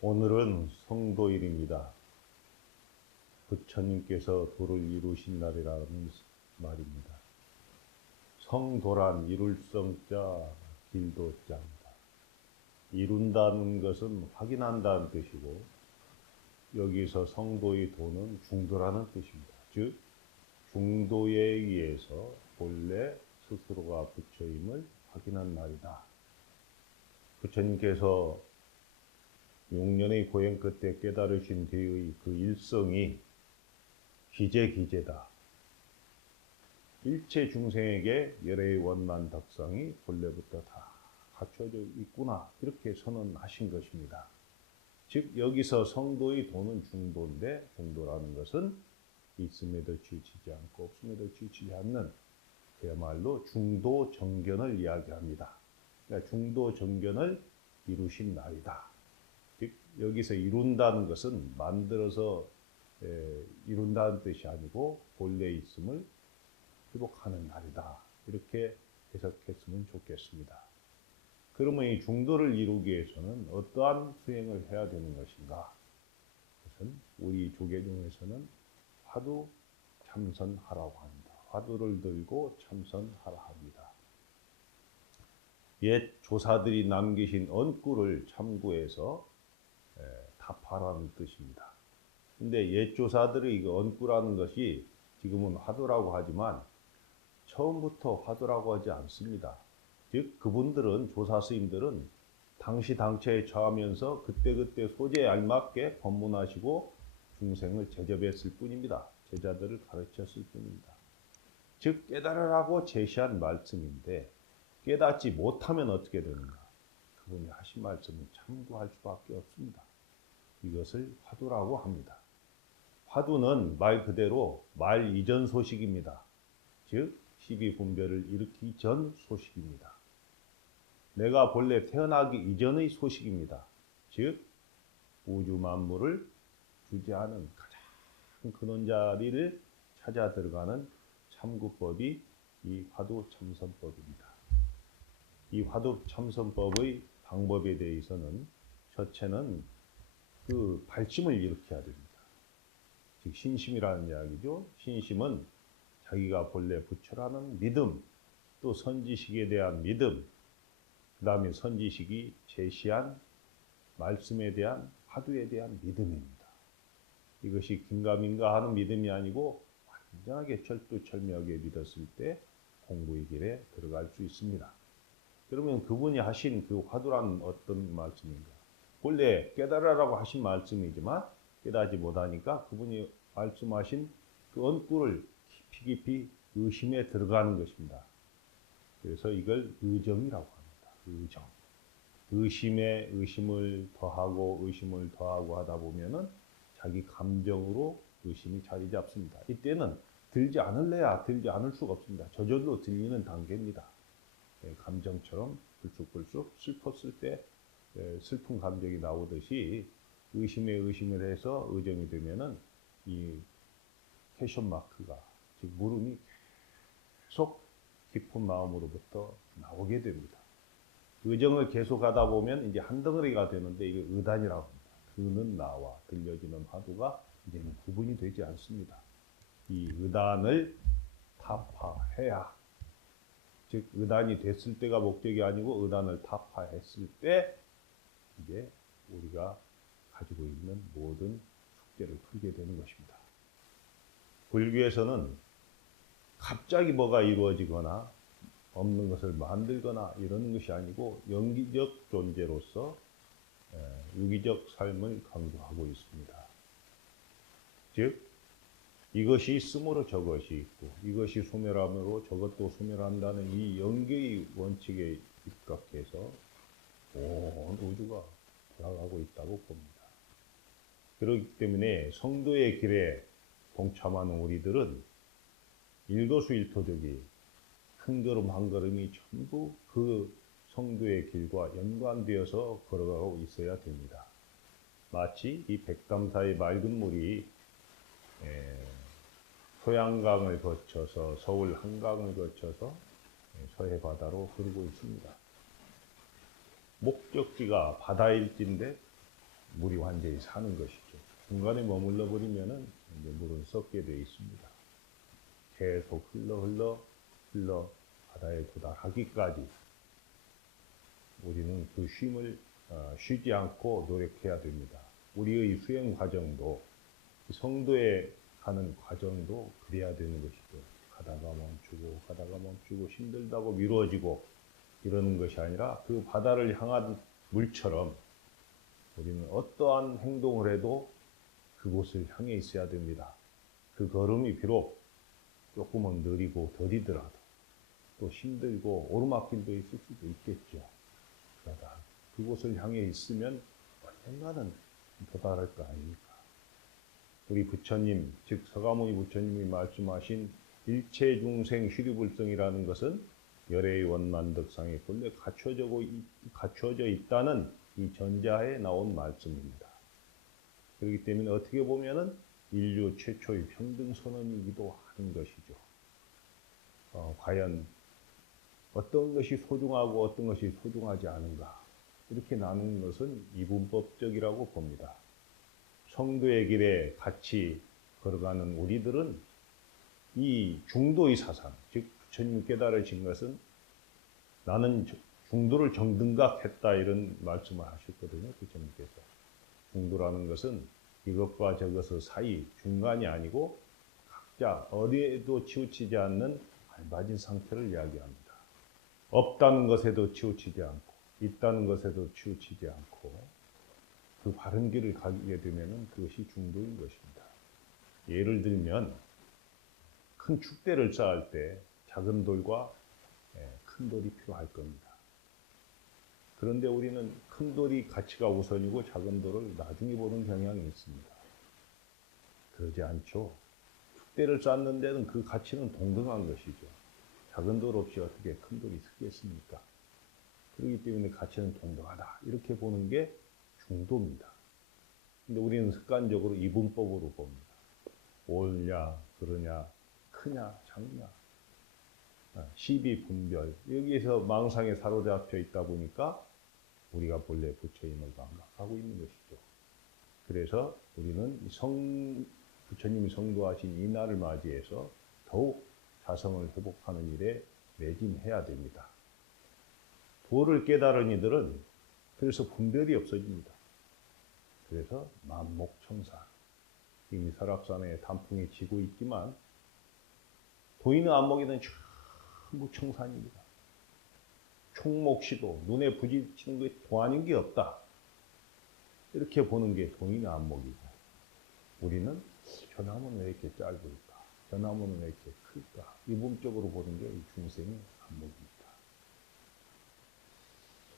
오늘은 성도일입니다. 부처님께서 도를 이루신 날이라는 말입니다. 성도란 이룰 성자, 길도자입니다. 이룬다는 것은 확인한다는 뜻이고, 여기서 성도의 도는 중도라는 뜻입니다. 즉, 중도에 의해서 본래 스스로가 부처임을 확인한 날이다. 부처님께서 6년의 고행 끝에 깨달으신 뒤의 그 일성이 기제기제다. 일체 중생에게 열의 원만 덕성이 본래부터 다 갖춰져 있구나, 이렇게 선언하신 것입니다. 즉 여기서 성도의 도는 중도인데, 중도라는 것은 있음에도 지치지 않고 없음에도 지치지 않는 그야말로 중도 정견을 이야기합니다. 그러니까 중도 정견을 이루신 날이다. 즉 여기서 이룬다는 것은 만들어서 이룬다는 뜻이 아니고 본래 있음을 회복하는 날이다. 이렇게 해석했으면 좋겠습니다. 그러면 이 중도를 이루기 위해서는 어떠한 수행을 해야 되는 것인가? 그것은 우리 조계종에서는 화두 참선하라고 합니다. 화두를 들고 참선하라 합니다. 옛 조사들이 남기신 언구를 참고해서 답하라는 뜻입니다. 근데 옛 조사들의 이 언구라는 것이 지금은 화두라고 하지만 처음부터 화두라고 하지 않습니다. 즉 그분들은, 조사 스님들은 당시 당처에 처하면서 그때그때 소재에 알맞게 법문하시고 중생을 제접했을 뿐입니다. 제자들을 가르쳤을 뿐입니다. 즉 깨달으라고 제시한 말씀인데, 깨닫지 못하면 어떻게 되는가? 그분이 하신 말씀을 참고할 수밖에 없습니다. 이것을 화두라고 합니다. 화두는 말 그대로 말 이전 소식입니다. 즉 십이분별을 일으키기 전 소식입니다. 내가 본래 태어나기 이전의 소식입니다. 즉 우주 만물을 주재하는 가장 근원 자리를 찾아 들어가는 참구법이 이 화두 참선법입니다. 이 화두 참선법의 방법에 대해서는 첫째는 그 발심을 일으켜야 됩니다. 즉 신심이라는 이야기죠. 신심은 자기가 본래 부처라는 믿음, 또 선지식에 대한 믿음, 그 다음에 선지식이 제시한 말씀에 대한, 화두에 대한 믿음입니다. 이것이 긴가민가 하는 믿음이 아니고 완전하게 철두철미하게 믿었을 때 공부의 길에 들어갈 수 있습니다. 그러면 그분이 하신 그 화두란 어떤 말씀인가? 본래 깨달으라고 하신 말씀이지만 깨닫지 못하니까 그분이 말씀하신 그 언구를 깊이 의심에 들어가는 것입니다. 그래서 이걸 의정이라고 합니다. 의정. 의심에 의심을 더하고 의심을 더하고 하다 보면은 자기 감정으로 의심이 자리 잡습니다. 이때는 들지 않을래야 들지 않을 수가 없습니다. 저절로 들리는 단계입니다. 감정처럼 불쑥불쑥 슬펐을 때 슬픈 감정이 나오듯이 의심에 의심을 해서 의정이 되면은 이 퀘션 마크가, 즉 물음이 계속 깊은 마음으로부터 나오게 됩니다. 의정을 계속 하다 보면 이제 한 덩어리가 되는데 이게 의단이라고 합니다. 그는 나와 들려지는 화두가 이제는 구분이 되지 않습니다. 이 의단을 타파해야, 즉 의단이 됐을 때가 목적이 아니고 의단을 타파했을 때 이제 우리가 가지고 있는 모든 숙제를 풀게 되는 것입니다. 불교에서는 갑자기 뭐가 이루어지거나 없는 것을 만들거나 이러는 것이 아니고 영기적 존재로서 유기적 삶을 강조하고 있습니다. 즉 이것이 있으므로 저것이 있고 이것이 소멸함으로 저것도 소멸한다는 이 영계의 원칙에 입각해서 온 우주가 돌아가고 있다고 봅니다. 그렇기 때문에 성도의 길에 동참하는 우리들은 일거수일투족이 한 걸음 한 걸음이 전부 그 성도의 길과 연관되어서 걸어가고 있어야 됩니다. 마치 이 백담사의 맑은 물이 소양강을 거쳐서 서울 한강을 거쳐서 서해 바다로 흐르고 있습니다. 목적지가 바다일진데 물이 완전히 사는 것이죠. 중간에 머물러 버리면은 이제 물은 썩게 되어 있습니다. 계속 흘러 바다에 도달하기까지 우리는 그 쉼을 쉬지 않고 노력해야 됩니다. 우리의 수행 과정도 성도에 가는 과정도 그래야 되는 것이죠. 가다가 멈추고 힘들다고 미루어지고 이러는 것이 아니라 그 바다를 향한 물처럼 우리는 어떠한 행동을 해도 그곳을 향해 있어야 됩니다. 그 걸음이 비록 조금은 느리고 더디더라도 또 힘들고 오르막길도 있을 수도 있겠죠. 그러다 그곳을 향해 있으면 언젠가는 도달할 거 아닙니까? 우리 부처님, 즉 서가모니 부처님이 말씀하신 일체중생虚리불성이라는 것은 열애의 원만덕상에 본래 갖춰져 있다는 이 전자에 나온 말씀입니다. 그렇기 때문에 어떻게 보면은 인류 최초의 평등선언이기도 하는 것이죠. 과연 어떤 것이 소중하고 어떤 것이 소중하지 않은가 이렇게 나누는 것은 이분법적이라고 봅니다. 성도의 길에 같이 걸어가는 우리들은 이 중도의 사상, 즉 부처님 깨달으신 것은 나는 중도를 정등각했다 이런 말씀을 하셨거든요. 부처님께서. 중도라는 것은 이것과 저것의 사이, 중간이 아니고 각자 어디에도 치우치지 않는 알맞은 상태를 이야기합니다. 없다는 것에도 치우치지 않고 있다는 것에도 치우치지 않고 그 바른 길을 가게 되면 그것이 중도인 것입니다. 예를 들면 큰 축대를 쌓을 때 작은 돌과 큰 돌이 필요할 겁니다. 그런데 우리는 큰 돌이 가치가 우선이고 작은 돌을 나중에 보는 경향이 있습니다. 그러지 않죠. 축대를 쌓는 데는 그 가치는 동등한 것이죠. 작은 돌 없이 어떻게 큰 돌이 서겠습니까? 그렇기 때문에 가치는 동등하다. 이렇게 보는 게 중도입니다. 근데 우리는 습관적으로 이분법으로 봅니다. 옳냐, 그러냐, 크냐, 작냐, 시비 분별. 여기에서 망상에 사로잡혀 있다 보니까 우리가 본래 부처님을 망각하고 있는 것이죠. 그래서 우리는 부처님이 성도하신 이 날을 맞이해서 더욱 자성을 회복하는 일에 매진해야 됩니다. 도를 깨달은 이들은 그래서 분별이 없어집니다. 그래서 만목청산. 이미 설악산에 단풍이 지고 있지만 보이는 안목에는 전부 청산입니다. 총목시도 눈에 부딪히는 게 도안인 게 없다. 이렇게 보는 게 보이는 안목이고 우리는 저 나무는 왜 이렇게 짧을까? 저 나무는 왜 이렇게 클까? 이분적으로 보는 게 중생의 안목입니다.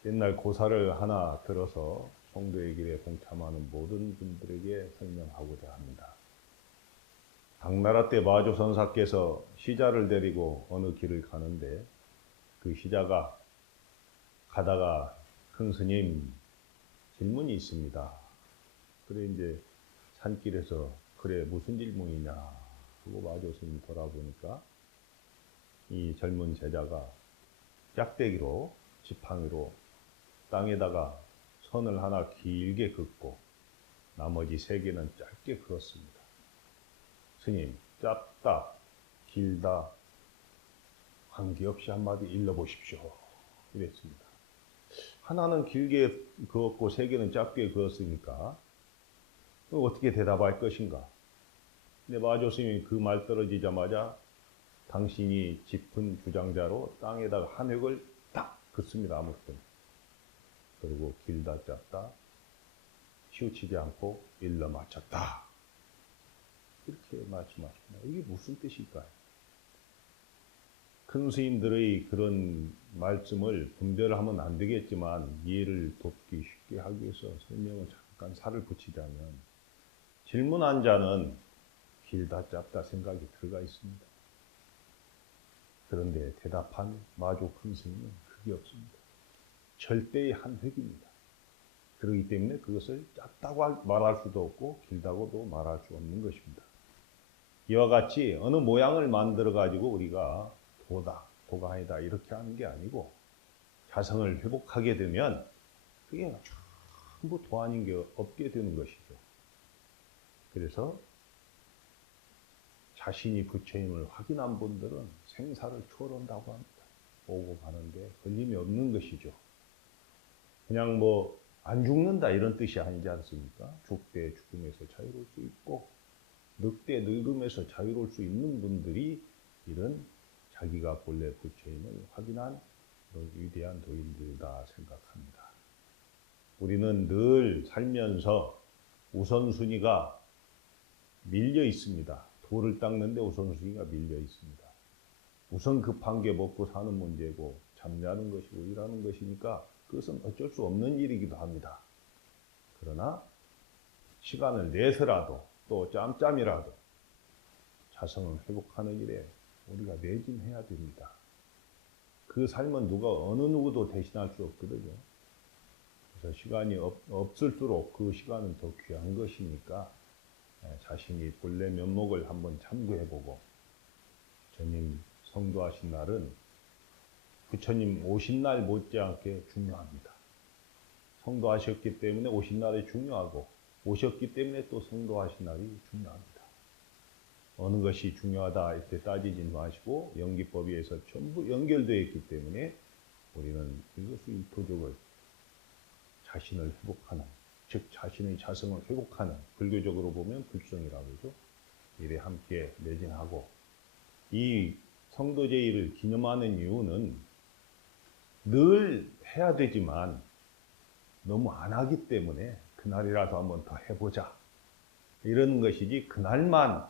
옛날 고사를 하나 들어서 성도의 길에 동참하는 모든 분들에게 설명하고자 합니다. 당나라 때 마조선사께서 시자를 데리고 어느 길을 가는데 그 시자가 가다가 큰 스님 질문이 있습니다. 그래 이제 산길에서 그래 무슨 질문이냐 하고 마조스님이 돌아보니까 이 젊은 제자가 짝대기로 지팡이로 땅에다가 선을 하나 길게 긋고 나머지 세 개는 짧게 그었습니다. 스님, 짧다, 길다, 관계없이 한마디 일러보십시오. 이랬습니다. 하나는 길게 그었고 세 개는 짧게 그었으니까 어떻게 대답할 것인가? 근데 마조 스님이 그 말 떨어지자마자 당신이 짚은 주장자로 땅에다가 한 획을 딱 긋습니다. 아무튼. 그리고 길다 짧다 치우치지 않고 일러 마쳤다. 이렇게 말씀하십니다. 이게 무슨 뜻일까요? 큰 스님들의 그런 말씀을 분별하면 안 되겠지만 이해를 돕기 쉽게 하기 위해서 설명을 잠깐 살을 붙이자면 질문한 자는 길다 짧다 생각이 들어가 있습니다. 그런데 대답한 마조 큰 스님은 그게 없습니다. 절대의 한 획입니다. 그렇기 때문에 그것을 짧다고 말할 수도 없고 길다고도 말할 수 없는 것입니다. 이와 같이 어느 모양을 만들어 가지고 우리가 도가 아니다 이렇게 하는 게 아니고 자성을 회복하게 되면 그게 전부 도안인 게 없게 되는 것이죠. 그래서 자신이 부처님을 확인한 분들은 생사를 초월한다고 합니다. 오고 가는데 걸림이 없는 것이죠. 그냥 뭐 안 죽는다 이런 뜻이 아니지 않습니까? 죽되 죽음에서 자유로울 수 있고 늙되 늙음에서 자유로울 수 있는 분들이 이런 자기가 본래 부처님을 확인한 그런 위대한 도인들이다 생각합니다. 우리는 늘 살면서 우선순위가 밀려 있습니다. 돌을 닦는데 우선순위가 밀려 있습니다. 우선 급한 게 먹고 사는 문제고 잠자는 것이고 일하는 것이니까 그것은 어쩔 수 없는 일이기도 합니다. 그러나 시간을 내서라도 또 짬짬이라도 자성을 회복하는 일에 우리가 매진해야 됩니다. 그 삶은 어느 누구도 대신할 수 없거든요. 그래서 시간이 없을수록 그 시간은 더 귀한 것이니까 자신이 본래 면목을 한번 참고해보고 부처님 성도하신 날은 부처님 오신 날 못지않게 중요합니다. 성도하셨기 때문에 오신 날이 중요하고 오셨기 때문에 또 성도하신 날이 중요합니다. 어느 것이 중요하다 이렇게 따지지 마시고 연기법에서 전부 연결되어 있기 때문에 우리는 일거수일투족을 자신을 회복하는, 즉 자신의 자성을 회복하는, 불교적으로 보면 불성이라고 하죠. 일에 함께 매진하고 이 성도제의를 기념하는 이유는 늘 해야 되지만 너무 안 하기 때문에 그날이라도 한번 더 해보자 이런 것이지 그날만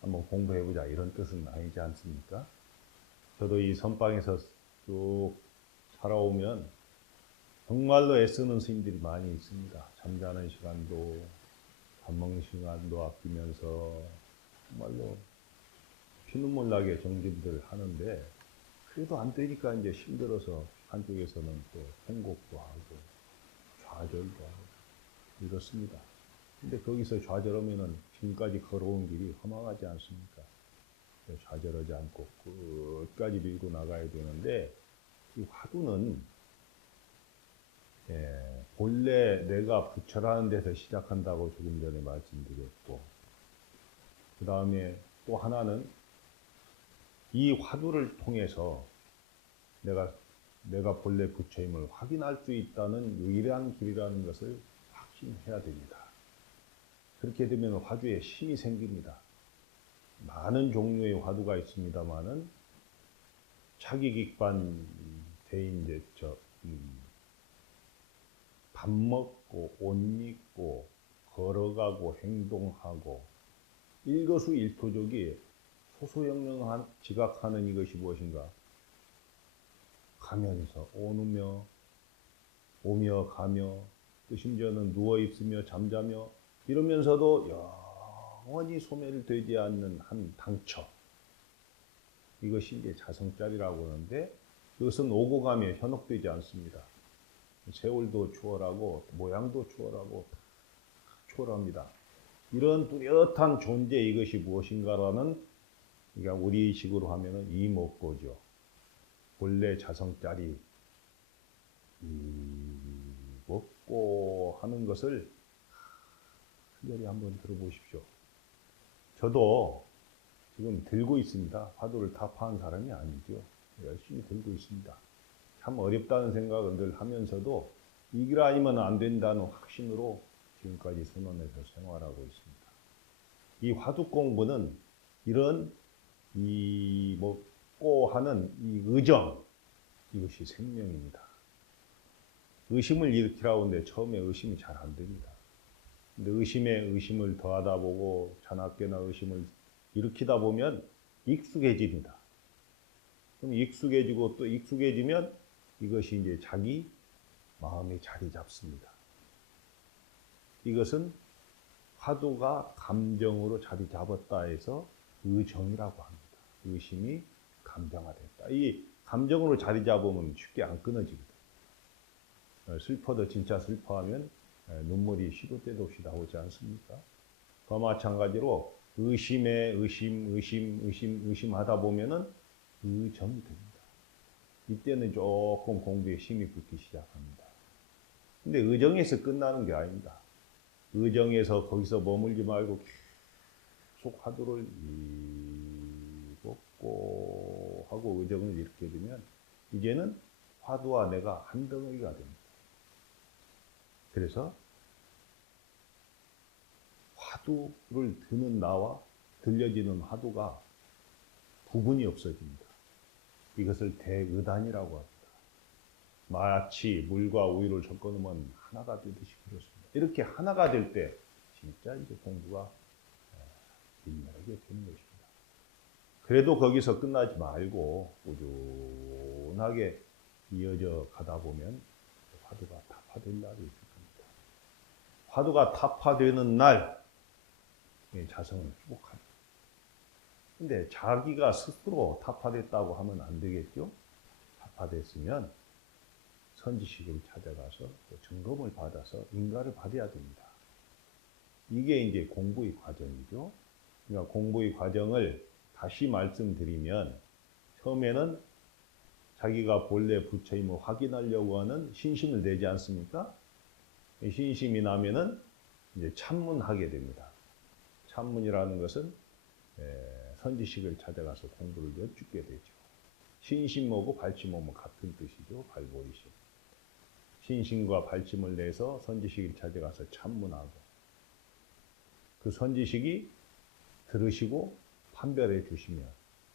한번 공부해보자 이런 뜻은 아니지 않습니까? 저도 이 선방에서 쭉 살아오면 정말로 애쓰는 스님들이 많이 있습니다. 잠자는 시간도 밥 먹는 시간도 아끼면서 정말로 피눈물 나게 정진들 하는데 그래도 안 되니까 이제 힘들어서 한쪽에서는 또 통곡도 하고 좌절도 하고 이렇습니다. 근데 거기서 좌절하면은 지금까지 걸어온 길이 허망하지 않습니까? 좌절하지 않고 끝까지 밀고 나가야 되는데 이 화두는 본래 내가 부처라는 데서 시작한다고 조금 전에 말씀드렸고 그 다음에 또 하나는 이 화두를 통해서 내가 본래 부처임을 확인할 수 있다는 유일한 길이라는 것을 확신해야 됩니다. 그렇게 되면 화두에 힘이 생깁니다. 많은 종류의 화두가 있습니다만은 차기직반 대인제 밥 먹고 옷 입고 걸어가고 행동하고 일거수일투족이 소소영령한 지각하는 이것이 무엇인가? 가면서 오며 가며 또 심지어는 누워 있으며 잠자며 이러면서도 영원히 소멸되지 않는 한 당처. 이것이 이제 자성짜리라고 하는데 그것은 오고 가며 현혹되지 않습니다. 세월도 초월하고 모양도 초월하고 초월합니다. 이런 뚜렷한 존재 이것이 무엇인가라는 그러니까 우리식으로 하면은 이목고죠. 본래 자성짜리 먹고 하는 것을 한절히 한번 들어보십시오. 저도 지금 들고 있습니다. 화두를 다 파는 사람이 아니죠. 열심히 들고 있습니다. 참 어렵다는 생각을 늘 하면서도 이 길 아니면 안 된다는 확신으로 지금까지 선언해서 생활하고 있습니다. 이 화두 공부는 이런 이 먹고 하는 이 의정 이것이 생명입니다. 의심을 일으키라고 하는데 처음에 의심이 잘 안 됩니다. 근데 의심에 의심을 더하다 보고 자나깨나 의심을 일으키다 보면 익숙해집니다. 그럼 익숙해지고 또 익숙해지면 이것이 이제 자기 마음에 자리 잡습니다. 이것은 화두가 감정으로 자리 잡았다 해서 의정이라고 합니다. 의심이 감정화됐다. 이 감정으로 자리 잡으면 쉽게 안 끊어지거든. 슬퍼도 진짜 슬퍼하면 눈물이 시도 때도 없이 나오지 않습니까? 그와 마찬가지로 의심에 의심하다 보면은 의정이 됩니다. 이때는 조금 공부에 힘이 붙기 시작합니다. 근데 의정에서 끝나는 게 아닙니다. 의정에서 거기서 머물지 말고 계속 화두를 이롭고 하고 의정을 이렇게 되면 이제는 화두와 내가 한 덩어리가 됩니다. 그래서 화두를 드는 나와 들려지는 화두가 구분이 없어집니다. 이것을 대의단이라고 합니다. 마치 물과 우유를 섞어 놓으면 하나가 되듯이 그렇습니다. 이렇게 하나가 될 때 진짜 이제 공부가 일멸하게 되는 것입니다. 그래도 거기서 끝나지 말고 꾸준하게 이어져 가다 보면 화두가 타파될 날이 있을 겁니다. 화두가 타파되는 날 자성을 회복합니다. 근데 자기가 스스로 타파됐다고 하면 안 되겠죠? 타파됐으면 선지식을 찾아가서 점검을 받아서 인가를 받아야 됩니다. 이게 이제 공부의 과정이죠. 그러니까 공부의 과정을 다시 말씀드리면 처음에는 자기가 본래 부처임을 확인하려고 하는 신심을 내지 않습니까? 신심이 나면은 이제 참문하게 됩니다. 참문이라는 것은 선지식을 찾아가서 공부를 여쭙게 되죠. 신심하고 발심하면 같은 뜻이죠. 발보이심. 신심과 발심을 내서 선지식을 찾아가서 참문하고 그 선지식이 들으시고 판별해 주시면,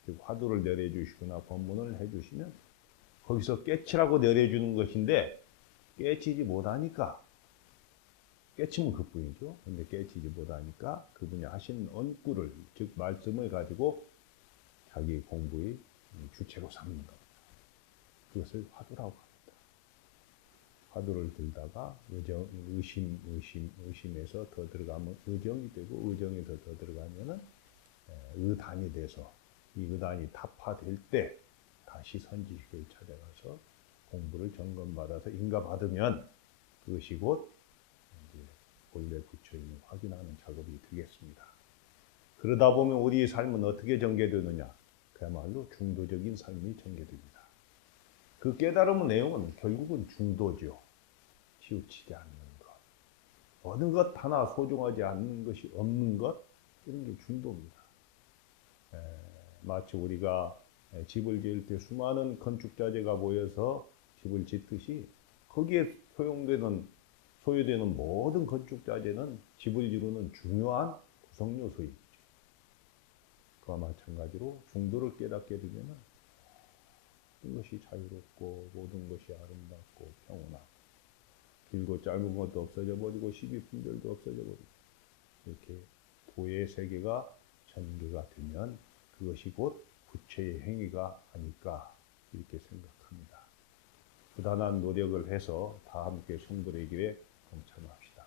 즉 화두를 내려주시거나 법문을 해주시면 거기서 깨치라고 내려주는 것인데 깨치지 못하니까, 깨치면 그뿐이죠. 근데 깨치지 못하니까 그분이 하신 언구를, 즉 말씀을 가지고 자기 공부의 주체로 삼는 겁니다. 그것을 화두라고 합니다. 화두를 들다가 의심에서 더 들어가면 의정이 되고, 의정에서 더 들어가면은 의단이 돼서 이 의단이 타파될 때 다시 선지식을 찾아가서 공부를 점검받아서 인가받으면 그것이 곧 이제 본래 부처임을 확인하는 작업이 되겠습니다. 그러다 보면 우리의 삶은 어떻게 전개되느냐? 그야말로 중도적인 삶이 전개됩니다. 그 깨달음의 내용은 결국은 중도죠. 치우치지 않는 것. 어느 것 하나 소중하지 않는 것이 없는 것, 이런 게 중도입니다. 마치 우리가 집을 지을 때 수많은 건축자재가 모여서 집을 짓듯이 거기에 소요되는 모든 건축자재는 집을 이루는 중요한 구성 요소이죠. 그와 마찬가지로 중도를 깨닫게 되면 모든 것이 자유롭고 모든 것이 아름답고 평온하고 길고 짧은 것도 없어져 버리고 시기 분별도 없어져 버리고 이렇게 도의 세계가 전개가 되면 그것이 곧 부처의 행위가 아닐까 이렇게 생각합니다. 부단한 노력을 해서 다 함께 성불의 길에 동참합시다.